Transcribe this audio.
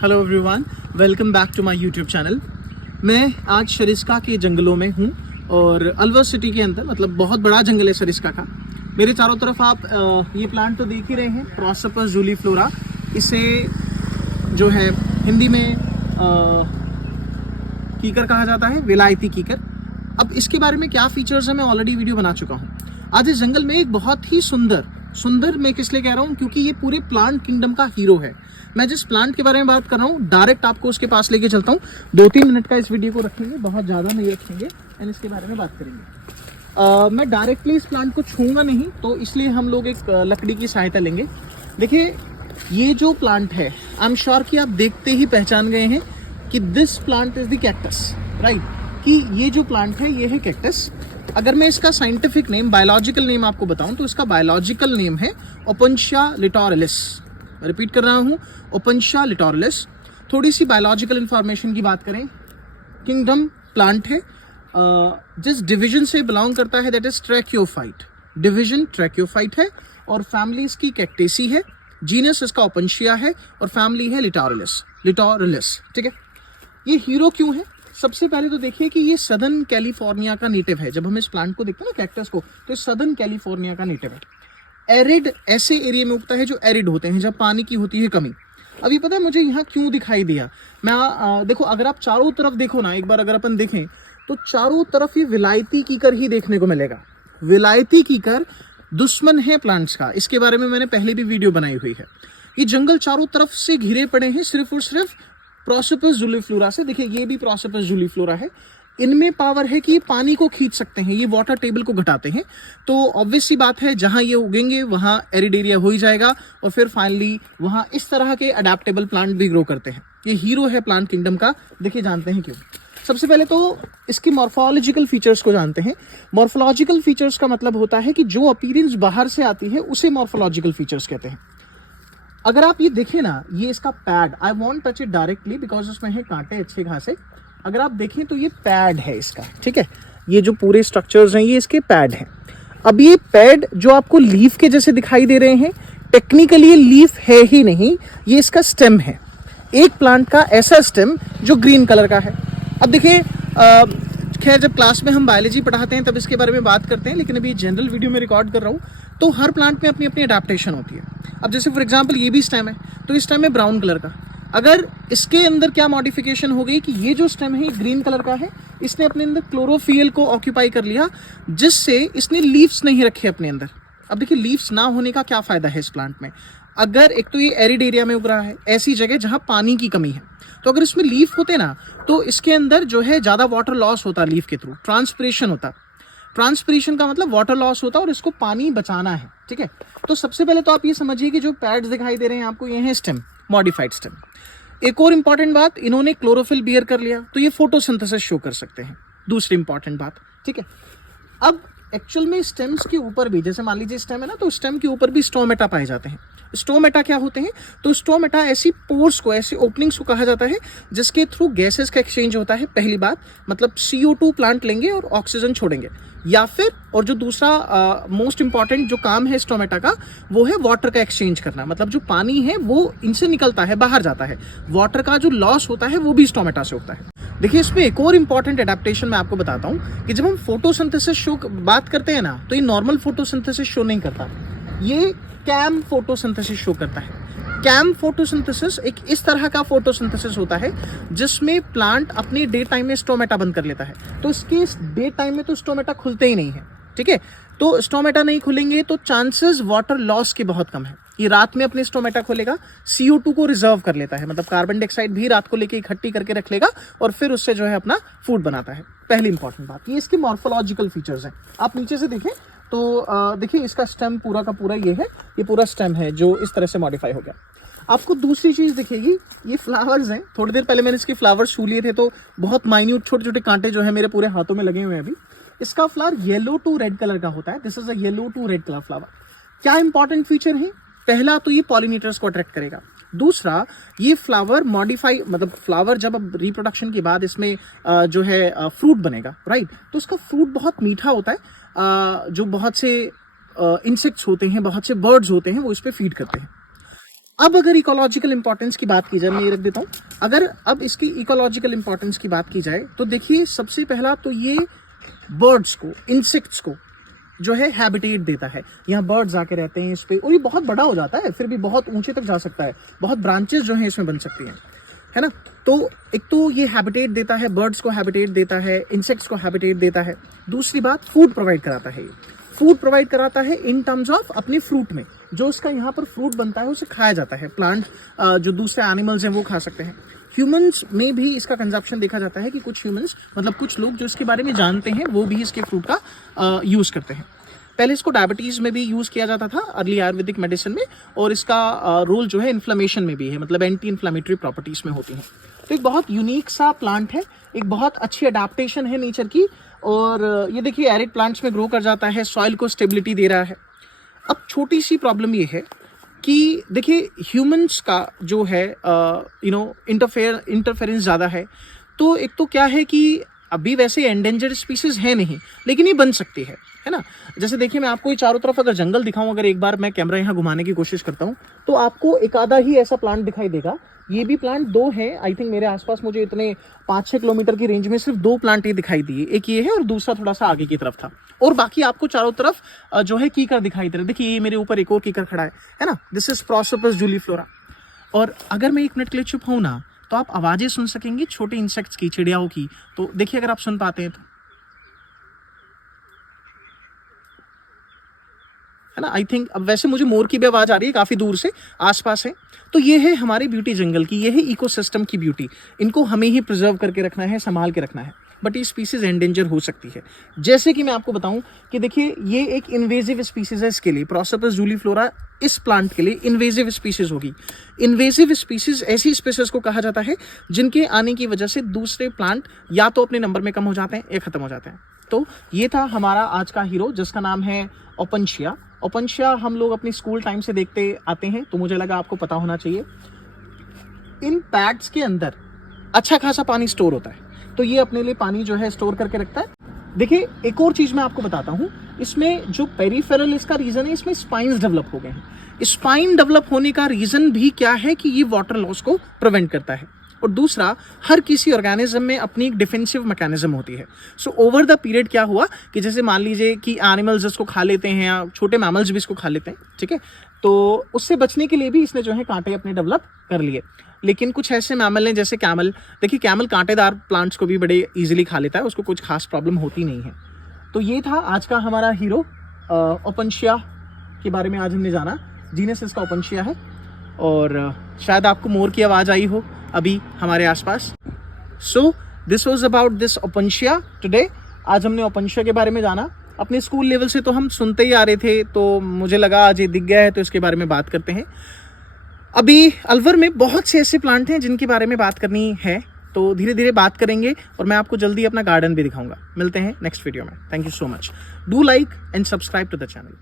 Hello everyone, welcome back to my YouTube channel. मैं आज सरिस्का के जंगलों में हूँ और अलवर सिटी के अंदर, मतलब बहुत बड़ा जंगल है सरिस्का का। मेरे चारों तरफ आप ये प्लांट तो देख ही रहे हैं, प्रोसोपस जूलीफ्लोरा। इसे जो है हिंदी में कीकर कहा जाता है, विलायती कीकर। अब इसके बारे में क्या फीचर्स है मैं ऑलरेडी वीडियो बना चुका हूँ। आज इस जंगल में एक बहुत ही सुंदर मैं किस लिए कह रहा हूँ, क्योंकि ये पूरे प्लांट किंगडम का हीरो है। मैं जिस प्लांट के बारे में बात कर रहा हूँ डायरेक्ट आपको उसके पास लेके चलता हूँ। 2-3 मिनट का इस वीडियो को रखेंगे, बहुत ज़्यादा नहीं रखेंगे, एंड इसके बारे में बात करेंगे। मैं डायरेक्टली इस प्लांट को छूंगा नहीं, तो इसलिए हम लोग एक लकड़ी की सहायता लेंगे। देखिए, ये जो प्लांट है, आई एम श्योर कि आप देखते ही पहचान गए हैं कि this plant is the cactus, right. कि ये जो प्लांट है ये है कैक्टस। अगर मैं इसका साइंटिफिक नेम, बायोलॉजिकल नेम आपको बताऊं तो इसका बायोलॉजिकल नेम है ओपनशिया लिटोरलिस। रिपीट कर रहा हूं, ओपनशिया लिटोरलिस। थोड़ी सी बायोलॉजिकल इंफॉर्मेशन की बात करें, किंगडम प्लांट है, जिस डिवीजन से बिलोंग करता है दैट इज ट्रैक्योफाइट। डिवीजन ट्रैक्योफाइट है और फैमिली इसकी कैक्टेसी है। जीनस इसका ओपनशिया है और फैमिली है लिटोरलिस। ठीक है, ये हीरो क्यों है? सबसे पहले तो देखिए कि ये सदर्न कैलिफोर्निया का नेटिव है। जब हम इस प्लांट को देखते हैं ना, कैक्टस को, तो सदर्न कैलिफोर्निया का नेटिव है। एरिड ऐसे एरिया में उगता है जो एरिड होते हैं, जब पानी की होती है कमी। अभी पता है मुझे यहाँ क्यों दिखाई दिया? मैं देखो, अगर आप चारों तरफ देखो ना, एक बार अगर अपन देखें तो चारों तरफ ये विलायती कीकर ही देखने को मिलेगा। विलायती कीकर दुश्मन है प्लांट्स का। इसके बारे में मैंने पहले भी वीडियो बनाई हुई है। ये जंगल चारों तरफ से घिरे पड़े हैं सिर्फ और सिर्फ प्रोसोपस जूलीफ्लोरा से। देखिए, ये भी प्रोसोपस जूलीफ्लोरा है। इनमें पावर है कि ये पानी को खींच सकते हैं, ये वाटर टेबल को घटाते हैं। तो ऑब्वियस सी बात है, जहां ये उगेंगे वहां एरिड एरिया हो ही जाएगा और फिर फाइनली वहां इस तरह के अडेप्टेबल प्लांट भी ग्रो करते हैं। ये हीरो है प्लांट किंगडम का। देखिए, जानते हैं क्यों? सबसे पहले तो इसकी मॉर्फोलॉजिकल फीचर्स को जानते हैं। मॉर्फोलॉजिकल फीचर्स का मतलब होता है कि जो अपीयरेंस बाहर से आती है उसे मॉर्फोलॉजिकल फीचर्स कहते हैं। अगर आप ये देखें ना, ये इसका pad, I want touch it directly because उसमें है कांटे अच्छे खासे। अगर आप देखें तो ये पैड है इसका, ठीक है। ये जो पूरे स्ट्रक्चर्स हैं ये इसके पैड हैं। अब ये पैड जो आपको लीफ के जैसे दिखाई दे रहे हैं, टेक्निकली ये लीफ है ही नहीं, ये इसका स्टेम है। एक प्लांट का ऐसा स्टेम जो ग्रीन कलर का है। अब देखिए, खैर जब क्लास में हम बायोलॉजी पढ़ाते हैं तब इसके बारे में बात करते हैं, लेकिन अभी जनरल वीडियो में रिकॉर्ड कर रहा हूँ। तो हर प्लांट में अपनी अपनी अडेप्टेशन होती है। अब जैसे फॉर एग्जांपल ये भी स्टेम है, तो इस स्टेम है ब्राउन कलर का। अगर इसके अंदर क्या मॉडिफिकेशन हो गई कि ये जो स्टेम है ग्रीन कलर का है, इसने अपने अंदर क्लोरोफिल को ऑक्यूपाई कर लिया, जिससे इसने लीव्स नहीं रखे अपने अंदर। अब देखिए, लीव्स ना होने का क्या फायदा है इस प्लांट में? अगर एक तो ये एरिड एरिया में उग रहा है, ऐसी जगह जहां पानी की कमी है, तो अगर इसमें लीफ होते ना तो इसके अंदर जो है ज्यादा वाटर लॉस होता, लीफ के थ्रू ट्रांसपिरेशन होता। ट्रांसपिरेशन का मतलब वाटर लॉस होता और इसको पानी बचाना है, ठीक है। तो सबसे पहले तो आप ये समझिए कि जो पैड्स दिखाई दे रहे हैं आपको, ये है स्टेम, मॉडिफाइड स्टेम। एक और इंपॉर्टेंट बात, इन्होंने क्लोरोफिल बियर कर लिया तो ये फोटोसिंथेसिस शो कर सकते हैं। दूसरी इंपॉर्टेंट बात, ठीक है। अब एक्चुअल में स्टेम्स के ऊपर भी, जैसे मान लीजिए स्टेम है ना, तो स्टेम के ऊपर भी स्टोमेटा पाए जाते हैं। स्टोमेटा क्या होते हैं? तो स्टोमेटा ऐसी पोर्स को, ऐसी ओपनिंग्स को कहा जाता है जिसके थ्रू गैसेस का एक्सचेंज होता है। पहली बात, मतलब CO2 प्लांट लेंगे और ऑक्सीजन छोड़ेंगे, या फिर, और जो दूसरा मोस्ट इंपॉर्टेंट जो काम है स्टोमेटा का, वो है वाटर का एक्सचेंज करना। मतलब जो पानी है वो इनसे निकलता है, बाहर जाता है। वाटर का जो लॉस होता है वो भी स्टोमेटा से होता है। देखिए, इसमें एक और इंपॉर्टेंट एडेप्टेशन मैं आपको बताता हूँ कि जब हम फोटोसिंथेसिस शो बात करते हैं ना, तो ये नॉर्मल फोटोसिंथेसिस शो नहीं करता, ये कैम फोटोसिंथेसिस शो करता है। कैम फोटोसिंथेसिस एक इस तरह का फोटोसिंथेसिस होता है जिसमें प्लांट अपने डे टाइम में स्टोमेटा बंद कर लेता है। तो इसके डे टाइम में तो स्टोमेटा खुलते ही नहीं है, ठीक है। तो स्टोमेटा नहीं खुलेंगे तो चांसेस वाटर लॉस के बहुत कम है। ये रात में अपने स्टोमेटा खोलेगा, CO2 को रिजर्व कर लेता है, मतलब कार्बन डाइऑक्साइड भी रात को लेके इकट्ठी करके रख लेगा और फिर उससे जो है अपना फूड बनाता है। पहली इंपॉर्टेंट बात, ये इसके मॉर्फोलॉजिकल फीचर्स हैं। आप नीचे से देखें तो देखिए, इसका स्टेम पूरा का पूरा ये है, ये पूरा स्टेम है जो इस तरह से मॉडिफाई हो गया। आपको दूसरी चीज दिखेगी, ये फ्लावर्स हैं। थोड़ी देर पहले मैंने इसके फ्लावर्स छू लिए थे, तो बहुत माइन्यूट छोटे छोटे कांटे जो है मेरे पूरे हाथों में लगे हुए हैं अभी। इसका flower yellow to red colour का होता है। This is a yellow to red colour flower. क्या इंपॉर्टेंट फीचर है? पहला तो ये पॉलिनेटर्स को अट्रैक्ट करेगा। दूसरा, ये फ्लावर मॉडिफाई, मतलब फ्लावर जब अब रिप्रोडक्शन के बाद इसमें जो है फ्रूट बनेगा, राइट, तो उसका फ्रूट बहुत मीठा होता है। जो बहुत से इंसेक्ट्स होते हैं, बहुत से बर्ड्स होते हैं, वो इस पे फीड करते हैं। अब अगर इकोलॉजिकल इंपॉर्टेंस की बात की जाए, मैं ये रख देता हूँ, अगर अब इसकी इकोलॉजिकल इंपॉर्टेंस की बात की जाए तो देखिए सबसे पहला तो ये बर्ड्स को, इंसेक्ट्स को जो है हैबिटेट देता है। यहाँ बर्ड्स आके रहते हैं इस पे, और ये बहुत बड़ा हो जाता है, फिर भी बहुत ऊंचे तक जा सकता है, बहुत ब्रांचेस जो हैं इसमें बन सकती हैं, है ना। तो एक तो ये हैबिटेट देता है, बर्ड्स को हैबिटेट देता है, इंसेक्ट्स को हैबिटेट देता है। दूसरी बात, फूड प्रोवाइड कराता है। फूड प्रोवाइड कराता है इन टर्म्स ऑफ अपने फ्रूट में, जो उसका यहाँ पर फ्रूट बनता है उसे खाया जाता है। प्लांट जो दूसरे एनिमल्स हैं वो खा सकते हैं। ह्यूमंस में भी इसका कंजप्शन देखा जाता है कि कुछ ह्यूमंस, मतलब कुछ लोग जो इसके बारे में जानते हैं वो भी इसके फ्रूट का यूज़ करते हैं। पहले इसको डायबिटीज़ में भी यूज़ किया जाता था अर्ली आयुर्वेदिक मेडिसिन में, और इसका रोल जो है इन्फ्लेमेशन में भी है, मतलब एंटी इन्फ्लेमेटरी प्रॉपर्टीज़ में होती हैं। तो एक बहुत यूनिक सा प्लांट है, एक बहुत अच्छी अडेप्टेशन है नेचर की, और ये देखिए एरिड प्लांट्स में ग्रो कर जाता है, सॉइल को स्टेबिलिटी दे रहा है। अब छोटी सी प्रॉब्लम ये है कि देखिए ह्यूमंस का जो है इंटरफेरेंस ज़्यादा है। तो एक तो क्या है कि अभी वैसे एंडेंजर्ड स्पीसीज है नहीं, लेकिन ये बन सकती है ना। जैसे देखिए मैं आपको ये चारों तरफ अगर जंगल दिखाऊं, अगर एक बार मैं कैमरा यहाँ घुमाने की कोशिश करता हूँ तो आपको एक आधा ही ऐसा प्लांट दिखाई देगा। ये भी प्लांट दो हैं, आई थिंक मेरे आसपास मुझे इतने 5-6 किलोमीटर की रेंज में सिर्फ 2 प्लांट ये दिखाई दिए। एक ये है और दूसरा थोड़ा सा आगे की तरफ था, और बाकी आपको चारों तरफ जो है कीकर दिखाई दे रहे। देखिए ये मेरे ऊपर एक और कीकर खड़ा है ना, दिस इज प्रोसोपस जूलीफ्लोरा। और अगर मैं 1 मिनट के लिए चुप हूं ना तो आप आवाजें सुन सकेंगे छोटे इंसेक्ट्स की, चिड़ियाओं की। तो देखिए अगर आप सुन पाते हैं तो, है ना। आई थिंक अब वैसे मुझे मोर की भी आवाज आ रही है काफी दूर से, आसपास है। तो ये है हमारी ब्यूटी जंगल की, ये है इकोसिस्टम की ब्यूटी। इनको हमें ही प्रिजर्व करके रखना है, संभाल के रखना है, बट ये स्पीसीज एंडेंजर हो सकती है। जैसे कि मैं आपको बताऊं कि देखिए ये एक इन्वेजिव स्पीसीज है, इसके लिए प्रोसोपस जूलीफ्लोरा इस प्लांट के लिए इन्वेजिव स्पीसीज होगी। इन्वेजिव स्पीसीज ऐसी स्पीसीज को कहा जाता है जिनके आने की वजह से दूसरे प्लांट या तो अपने नंबर में कम हो जाते हैं या खत्म हो जाते हैं। तो ये था हमारा आज का हीरो, जिसका नाम है ओपनशिया। ओपनशिया हम लोग अपनी स्कूल टाइम से देखते आते हैं, तो मुझे लगा आपको पता होना चाहिए। इन पैड्स के अंदर अच्छा खासा पानी स्टोर होता है, तो ये अपने लिए पानी जो है स्टोर करके रखता है। देखिए एक और चीज मैं आपको बताता हूं, इसमें जो पेरिफेरल इसका रीजन है, इसमें स्पाइन्स डेवलप हो गए हैं। स्पाइन डेवलप होने का रीजन भी क्या है कि ये वाटर लॉस को प्रिवेंट करता है। और दूसरा, हर किसी ऑर्गेनिज्म में अपनी एक डिफेंसिव मैकेनिज्म होती है। सो ओवर द पीरियड क्या हुआ कि जैसे मान लीजिए कि एनिमल्स इसको खा लेते हैं या छोटे मैमल्स भी इसको खा लेते हैं, ठीक है, तो उससे बचने के लिए भी इसने जो है कांटे अपने डेवलप कर लिए। लेकिन कुछ ऐसे मैमल हैं जैसे कैमल, देखिए कैमल कांटेदार प्लांट्स को भी बड़े इजीली खा लेता है, उसको कुछ खास प्रॉब्लम होती नहीं है। तो ये था आज का हमारा हीरो, ओपनशिया के बारे में आज हमने जाना। जीनस इसका ओपनशिया है, और शायद आपको मोर की आवाज़ आई हो अभी हमारे आसपास। So this was about this Opuntia today. आज हमने ओपनशिया के बारे में जाना। अपने स्कूल लेवल से तो हम सुनते ही आ रहे थे, तो मुझे लगा आज ये दिख गया है तो इसके बारे में बात करते हैं। अभी अलवर में बहुत से ऐसे प्लांट हैं जिनके बारे में बात करनी है, तो धीरे धीरे बात करेंगे, और मैं आपको जल्दी अपना गार्डन भी दिखाऊंगा। मिलते हैं नेक्स्ट वीडियो में। Thank you so much. Do like and subscribe to the channel.